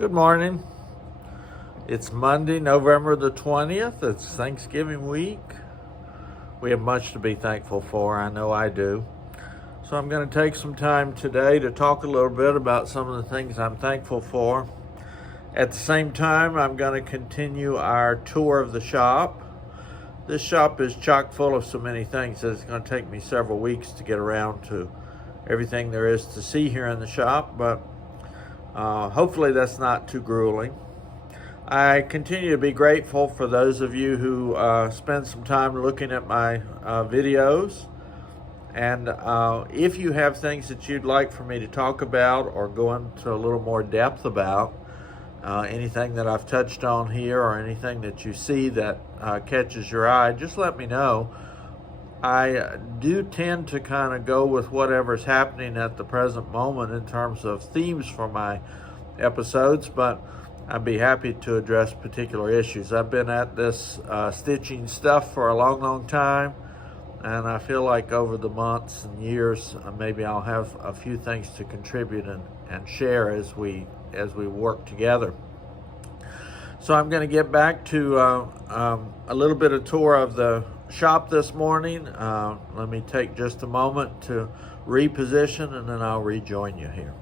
Good morning. It's Monday, November the 20th. It's Thanksgiving week. We have much to be thankful for. I know I do. So I'm going to take some time today to talk a little bit about some of the things I'm thankful for. At the same time, I'm going to continue our tour of the shop. This shop is chock full of so many things that it's going to take me several weeks to get around to everything there is to see here in the shop, but hopefully that's not too grueling. I continue to be grateful for those of you who spend some time looking at my videos. And if you have things that you'd like for me to talk about or go into a little more depth about, anything that I've touched on here or anything that you see that catches your eye, just let me know. I do tend to kind of go with whatever's happening at the present moment in terms of themes for my episodes, but I'd be happy to address particular issues. I've been at this stitching stuff for a long time, and I feel like over the months and years, maybe I'll have a few things to contribute and share as we work together. So I'm going to get back to a little bit of tour of the shop this morning. Let me take just a moment to reposition, and then I'll rejoin you here.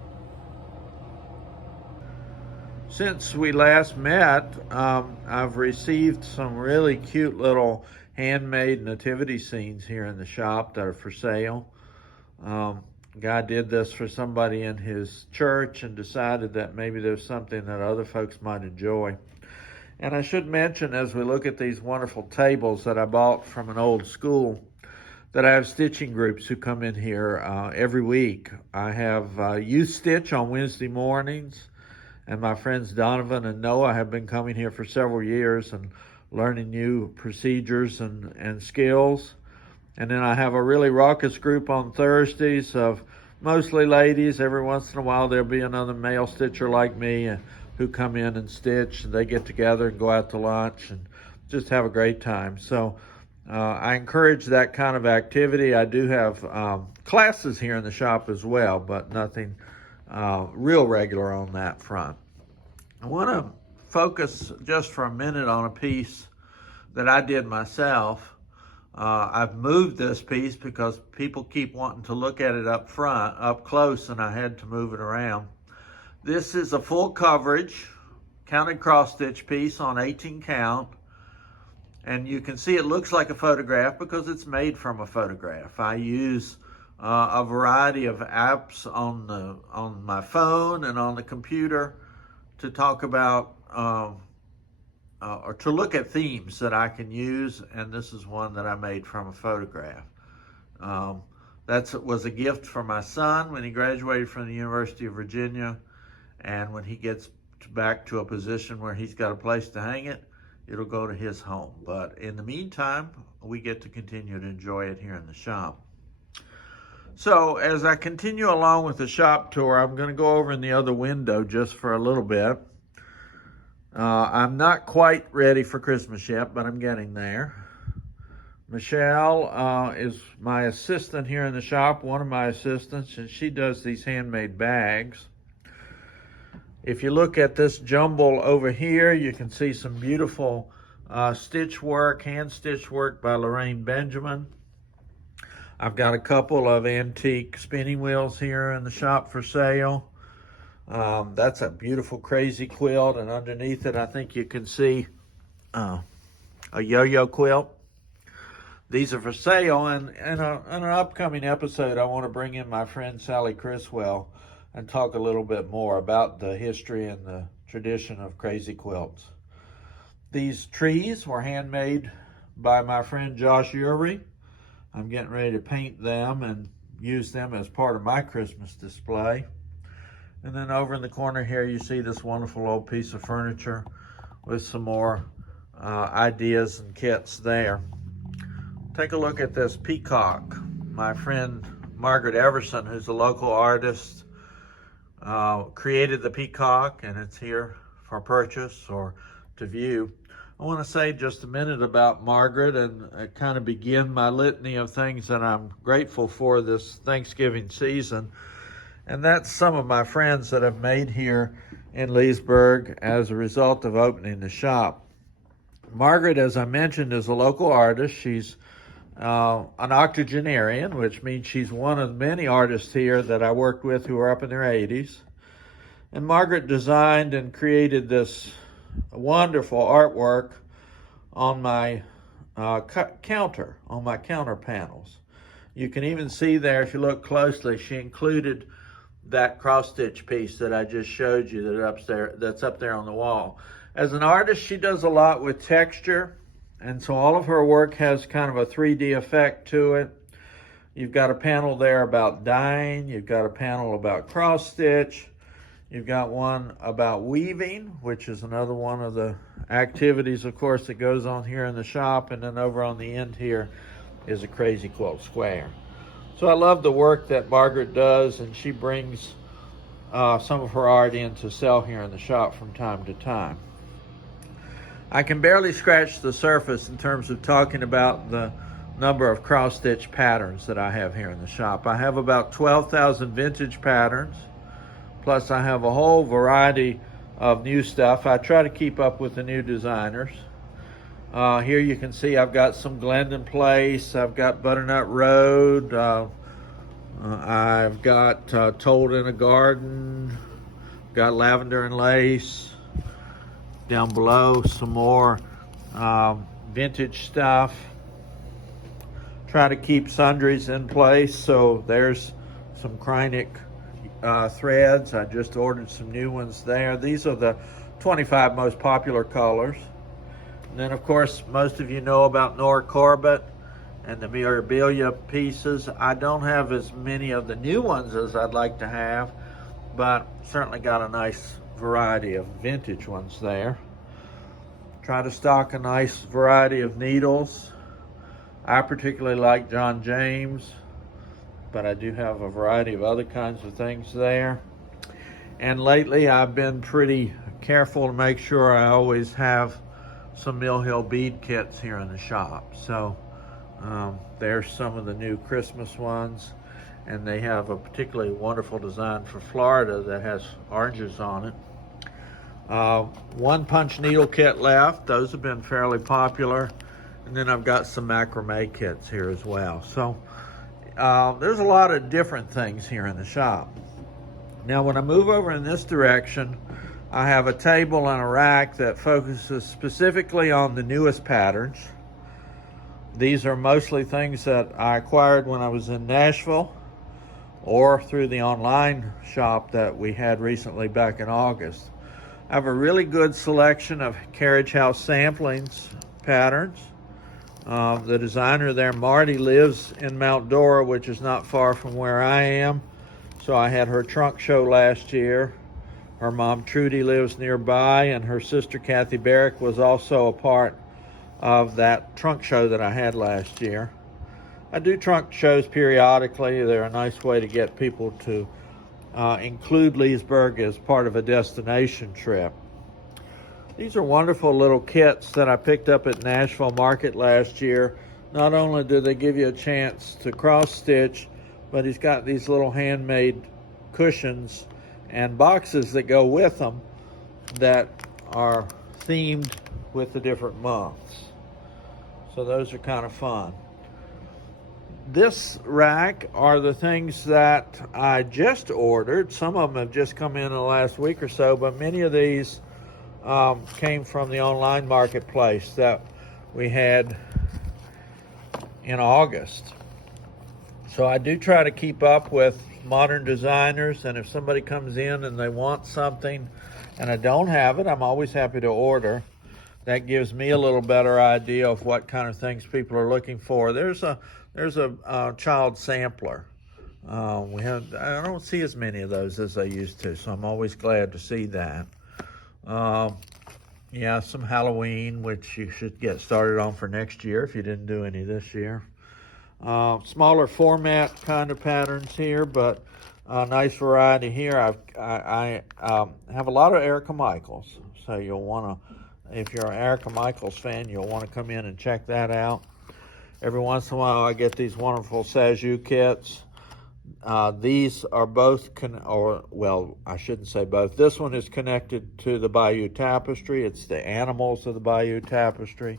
Since we last met, I've received some really cute little handmade nativity scenes here in the shop that are for sale. Guy did this for somebody in his church and decided that maybe there's something that other folks might enjoy. And I should mention, as we look at these wonderful tables that I bought from an old school, that I have stitching groups who come in here every week. I have youth stitch on Wednesday mornings, and my friends Donovan and Noah have been coming here for several years and learning new procedures and skills. And then I have a really raucous group on Thursdays of mostly ladies. Every once in a while there'll be another male stitcher like me who come in and stitch, and they get together and go out to lunch and just have a great time. So I encourage that kind of activity. I do have classes here in the shop as well, but nothing real regular on that front. I want to focus just for a minute on a piece that I did myself. I've moved this piece because people keep wanting to look at it up front, up close, and I had to move it around. This is a full coverage counted cross stitch piece on 18 count. And you can see it looks like a photograph because it's made from a photograph. I use a variety of apps on my phone and on the computer to talk about or to look at themes that I can use, and this is one that I made from a photograph. That was a gift for my son when he graduated from the University of Virginia, and when he gets back to a position where he's got a place to hang it, it'll go to his home. But in the meantime, we get to continue to enjoy it here in the shop. So as I continue along with the shop tour, I'm going to go over in the other window just for a little bit. I'm not quite ready for Christmas yet, but I'm getting there. Michelle is my assistant here in the shop, one of my assistants, and she does these handmade bags. If you look at this jumble over here, you can see some beautiful stitch work, hand stitch work by Lorraine Benjamin. I've got a couple of antique spinning wheels here in the shop for sale. That's a beautiful crazy quilt, and underneath it I think you can see a yo-yo quilt. These are for sale, and in an upcoming episode I want to bring in my friend Sally Criswell and talk a little bit more about the history and the tradition of crazy quilts. These trees were handmade by my friend Josh Uri. I'm getting ready to paint them and use them as part of my Christmas display. And then over in the corner here, you see this wonderful old piece of furniture with some more ideas and kits there. Take a look at this peacock. My friend Margaret Everson, who's a local artist, created the peacock, and it's here for purchase or to view. I want to say just a minute about Margaret and kind of begin my litany of things that I'm grateful for this Thanksgiving season. And that's some of my friends that have made here in Leesburg as a result of opening the shop. Margaret, as I mentioned, is a local artist. She's an octogenarian, which means she's one of many artists here that I worked with who are up in their 80s. And Margaret designed and created this wonderful artwork on my counter, on my counter panels. You can even see there, if you look closely, she included that cross-stitch piece that I just showed you that's up there on the wall. As an artist, she does a lot with texture, and so all of her work has kind of a 3D effect to it. You've got a panel there about dyeing, you've got a panel about cross-stitch, you've got one about weaving, which is another one of the activities, of course, that goes on here in the shop, and then over on the end here is a crazy quilt square. So I love the work that Margaret does, and she brings some of her art in to sell here in the shop from time to time. I can barely scratch the surface in terms of talking about the number of cross-stitch patterns that I have here in the shop. I have about 12,000 vintage patterns, plus I have a whole variety of new stuff. I try to keep up with the new designers. Here you can see I've got some Glendon Place, I've got Butternut Road, I've got Told in a Garden, got Lavender and Lace. Down below, some more vintage stuff. Try to keep sundries in place, so there's some Kreinik threads. I just ordered some new ones there. These are the 25 most popular colors. And then, of course, most of you know about Nora Corbett and the memorabilia pieces. I don't have as many of the new ones as I'd like to have, but certainly got a nice variety of vintage ones there. Try to stock a nice variety of needles. I particularly like John James, but I do have a variety of other kinds of things there. And lately I've been pretty careful to make sure I always have some Mill Hill bead kits here in the shop. So there's some of the new Christmas ones, and they have a particularly wonderful design for Florida that has oranges on it. One punch needle kit left. Those have been fairly popular. And then I've got some macrame kits here as well. So there's a lot of different things here in the shop. Now when I move over in this direction, I have a table and a rack that focuses specifically on the newest patterns. These are mostly things that I acquired when I was in Nashville or through the online shop that we had recently back in August. I have a really good selection of Carriage House Samplings patterns. The designer there, Marty, lives in Mount Dora, which is not far from where I am. So I had her trunk show last year. Her mom, Trudy, lives nearby, and her sister, Kathy Barrick, was also a part of that trunk show that I had last year. I do trunk shows periodically. They're a nice way to get people to include Leesburg as part of a destination trip. These are wonderful little kits that I picked up at Nashville Market last year. Not only do they give you a chance to cross stitch, but he's got these little handmade cushions and boxes that go with them that are themed with the different months. So those are kind of fun. This rack are the things that I just ordered. Some of them have just come in the last week or so, but many of these came from the online marketplace that we had in August. So I do try to keep up with modern designers, and if somebody comes in and they want something and I don't have it, I'm always happy to order. That gives me a little better idea of what kind of things people are looking for. There's a child sampler. I don't see as many of those as I used to, so I'm always glad to see that. Yeah, some Halloween, which you should get started on for next year if you didn't do any this year. Smaller format kind of patterns here, but a nice variety here. I have a lot of Erica Michaels, so you'll want to, if you're an Erica Michaels fan, you'll want to come in and check that out. Every once in a while I get these wonderful Saju kits. These are both, I shouldn't say both. This one is connected to the Bayou Tapestry. It's the animals of the Bayou Tapestry.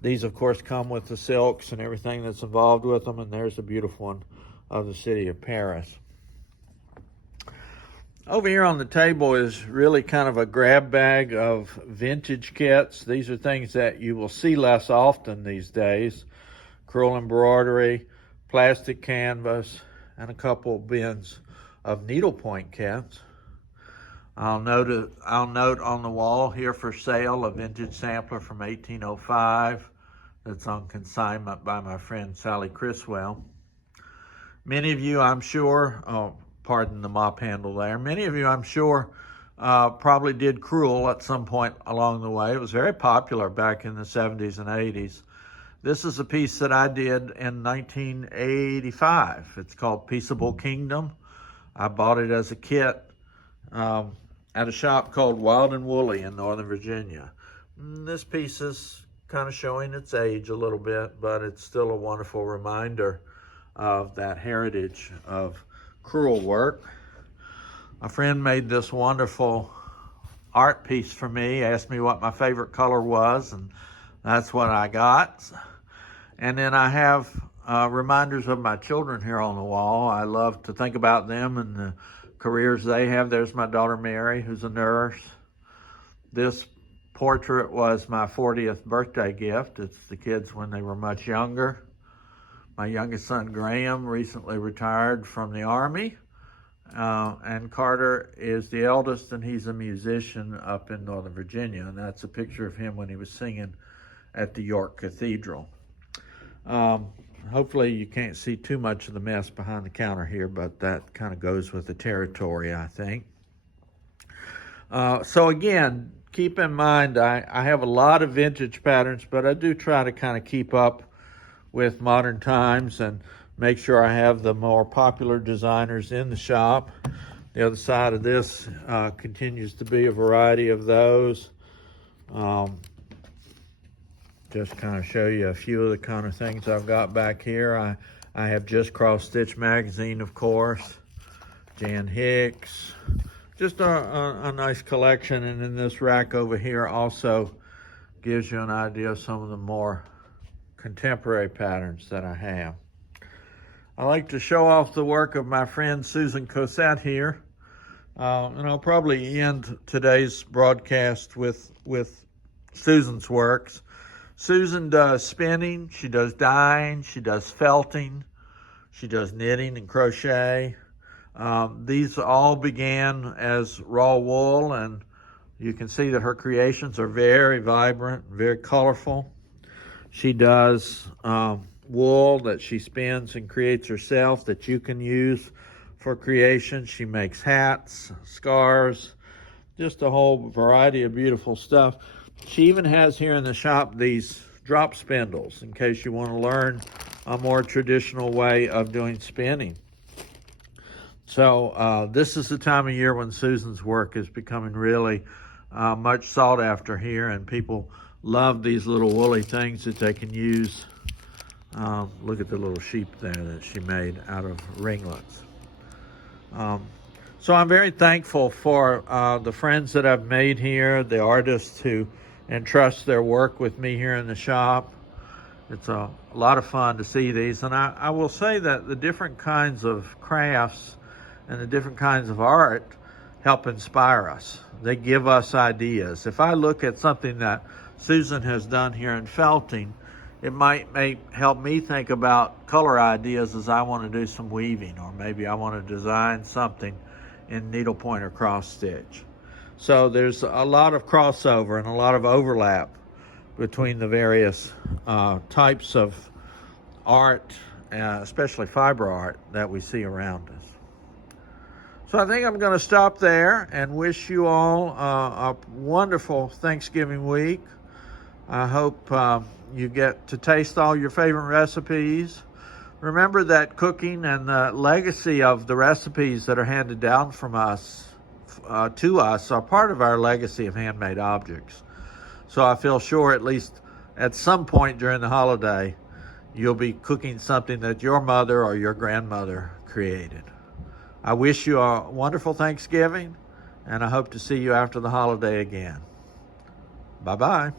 These, of course, come with the silks and everything that's involved with them, and there's a beautiful one of the city of Paris. Over here on the table is really kind of a grab bag of vintage kits. These are things that you will see less often these days. Crewel embroidery, plastic canvas, and a couple of bins of needlepoint kits. I'll note on the wall here for sale a vintage sampler from 1805 that's on consignment by my friend Sally Criswell. Many of you, I'm sure, pardon the mop handle there, many of you, I'm sure, probably did crewel at some point along the way. It was very popular back in the 70s and 80s. This is a piece that I did in 1985. It's called Peaceable Kingdom. I bought it as a kit at a shop called Wild and Woolly in Northern Virginia. This piece is kind of showing its age a little bit, but it's still a wonderful reminder of that heritage of crewel work. A friend made this wonderful art piece for me, asked me what my favorite color was, and that's what I got. And then I have reminders of my children here on the wall. I love to think about them and the careers they have. There's my daughter Mary, who's a nurse. This portrait was my 40th birthday gift. It's the kids when they were much younger. My youngest son Graham recently retired from the Army. And Carter is the eldest, and he's a musician up in Northern Virginia. And that's a picture of him when he was singing at the York Cathedral. Hopefully you can't see too much of the mess behind the counter here, but that kind of goes with the territory, I think. So again, keep in mind, I have a lot of vintage patterns, but I do try to kind of keep up with modern times and make sure I have the more popular designers in the shop. The other side of this continues to be a variety of those. Just kind of show you a few of the kind of things I've got back here. I have Just Cross Stitch magazine, of course, Jan Hicks, just a nice collection. And then this rack over here also gives you an idea of some of the more contemporary patterns that I have. I like to show off the work of my friend Susan Cosette here. And I'll probably end today's broadcast with Susan's works. Susan does spinning, she does dyeing, she does felting, she does knitting and crochet. These all began as raw wool, and you can see that her creations are very vibrant, very colorful. She does wool that she spins and creates herself that you can use for creation. She makes hats, scarves, just a whole variety of beautiful stuff. She even has here in the shop these drop spindles in case you want to learn a more traditional way of doing spinning. So this is the time of year when Susan's work is becoming really much sought after here, and people love these little woolly things that they can use. Look at the little sheep there that she made out of ringlets. So I'm very thankful for the friends that I've made here, the artists who entrust their work with me here in the shop. It's a lot of fun to see these. And I will say that the different kinds of crafts and the different kinds of art help inspire us. They give us ideas. If I look at something that Susan has done here in felting, it might help me think about color ideas as I want to do some weaving, or maybe I want to design something in needlepoint or cross stitch. So there's a lot of crossover and a lot of overlap between the various types of art, especially fiber art, that we see around us. So I think I'm going to stop there and wish you all a wonderful Thanksgiving week. I hope you get to taste all your favorite recipes. Remember that cooking and the legacy of the recipes that are handed down from us to us are part of our legacy of handmade objects. So I feel sure at least at some point during the holiday, you'll be cooking something that your mother or your grandmother created. I wish you a wonderful Thanksgiving, and I hope to see you after the holiday again. Bye-bye.